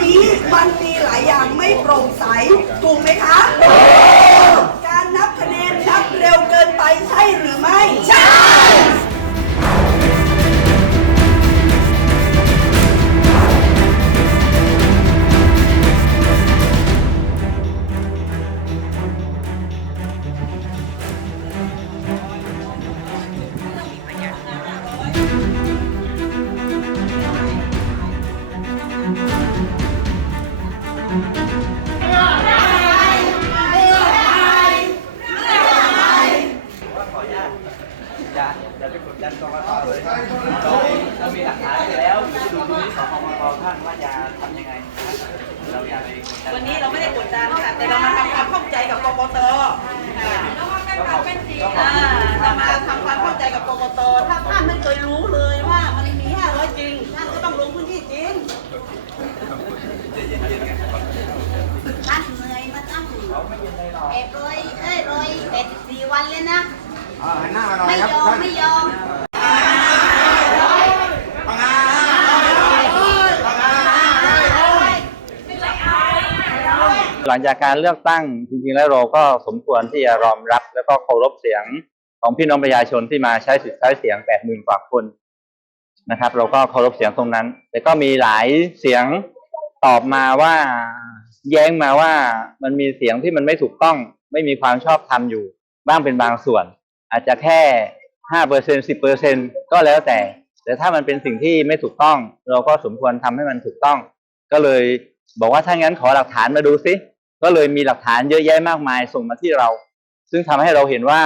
นี้มันมีหลายอย่างไม่โปร่งใส ถูกไหมคะ อย่าอย่าไปกดดันกรกตเลยเราเรามีหลักฐานอยู่แล้วอยู่ที่ดุลพินิจของกรกตท่านว่าจะทำยังไง เราอย่าไปกดดันวันนี้เราไม่ได้กดดันค่ะแต่เรามาทำความเข้าใจกับกกตค่ะต้องขอบต้องขอบอ่าคุณเรามาทำความเข้าใจกับกกตถ้าท่านไม่เคยรู้เลยว่ามันมี 500 จริง ท่านก็ต้องลงพื้นที่จริง ท่านเหนื่อยมาตั้ง เอ็ดร้อยเอ้ยร้อยแปดสิบสี่วันเลยนะ อ่าหันหน้ามาหน่อยไม่ครับยอมท่านไม่ยอมหลังจากการเลือกตั้งจริงๆแล้วเราก็สมควรที่จะรอมรับ แล้วก็เคารพเสียงของพี่น้องประชาชนที่มาใช้สิทธิ์ใช้เสียงแปดหมื่นกว่าคนนะครับ เราก็เคารพเสียงตรงนั้น แต่ก็มีหลายเสียงตอบมาว่า แย้งมาว่ามันมีเสียงที่มันไม่ถูกต้อง ไม่มีความชอบธรรมอยู่ บ้างเป็นบางส่วน อาจจะแค่ห้าเปอร์เซ็นสิบเปอร์เซ็นก็แล้วแต่ แต่ถ้ามันเป็นสิ่งที่ไม่ถูกต้อง เราก็สมควรทำให้มันถูกต้อง ก็เลยบอกว่าถ้างั้นขอหลักฐานมาดูซิก็เลยมีหลักฐานเยอะแยะมากมายส่งมาที่เรา ซึ่งทำให้เราเห็นว่า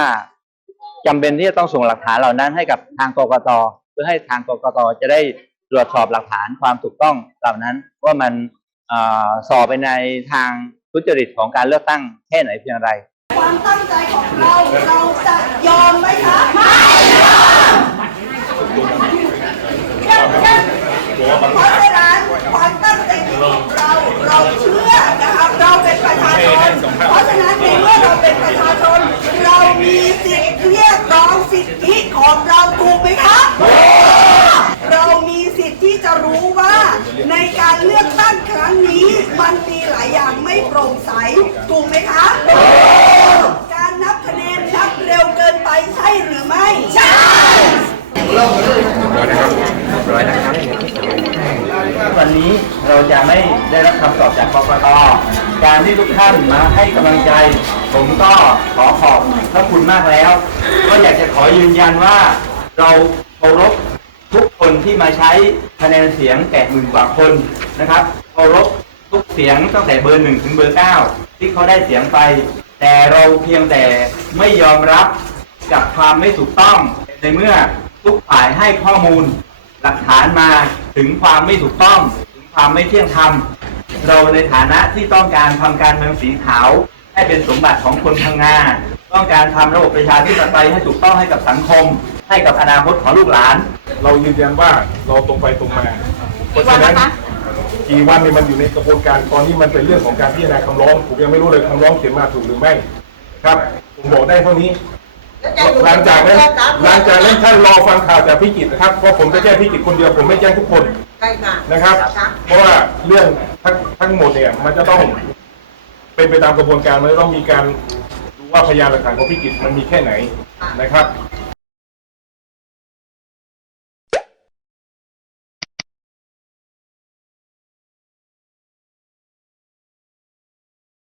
จำเป็นที่จะต้องส่งหลักฐานเหล่านั้นให้กับทางกกตเพื่อให้ทางกกตจะได้ตรวจสอบหลักฐานความถูกต้องเหล่านั้นว่ามัน สอบไปในทางทุจริตของการเลือกตั้งแค่ไหนเพียงไร ความตั้งใจของเราเราจะยอมไหมคะไม่ยอมเพราะฉะนั้นความตั้งใจของเราเราเชื่อนะคะเราเป็นประชาชน เพราะฉะนั้นในเมื่อเราเป็นประชาชน เรามีสิทธิ์เรียกร้องสิทธิของเราถูกไหมคะเรามีสิทธิ์ที่จะรู้ว่าในการเลือกตั้งครั้งนี้มันมีหลายอย่างไม่โปร่งใสถูกไหมคะ การนับคะแนนนับเร็วเกินไปใช่หรือไม่ใช่วันนี้เราจะไม่ได้รับคำตอบจากกกตการที่ทุกท่านมาให้กำลังใจ ผมก็ขอขอบพระคุณมากแล้ว ก็อยากจะขอยืนยันว่า เราเคารพทุกคนที่มาใช้คะแนนเสียงแปดหมื่นกว่าคนนะครับเคารพทุกเสียงตั้งแต่เบอร์หนึ่งถึงเบอร์เก้าที่เขาได้เสียงไป แต่เราเพียงแต่ไม่ยอมรับ กับความไม่ถูกต้อง ในเมื่อทุกฝ่ายให้ข้อมูล หลักฐานมาถึงความไม่ถูกต้อง ถึงความไม่เที่ยงธรรมเราในฐานะที่ต้องการทำการเมืองสีขาว ให้เป็นสมบัติของคนทางงาน ต้องการทำระบบประชาธิปไตยให้ถูกต้องให้กับสังคม ให้กับอนาคตของลูกหลาน เรายืนยันว่าเราตรงไปตรงมาเพราะฉะนั้นกี่วันเนี่ยมันอยู่ในกระบวนการตอนนี้มันเป็นเรื่องของการพิจารณาคำร้องผมยังไม่รู้เลยคำร้องเขียนมาถูกหรือไม่ ครับผมบอกได้เท่านี้ หลังจากนั้นหลังจากนั้นท่านรอฟังข่าวจากพิจิตรนะครับเพราะผมจะแจ้งพิจิตรคนเดียวผมไม่แจ้งทุกคนใช่ค่ะนะครับ เพราะว่าเรื่องทั้งทั้งหมดเนี่ยมันจะต้องเป็นไปตามกระบวนการมันจะต้องมีการดูว่าพยานหลักฐานของพิจิตรมันมีแค่ไหนนะครับ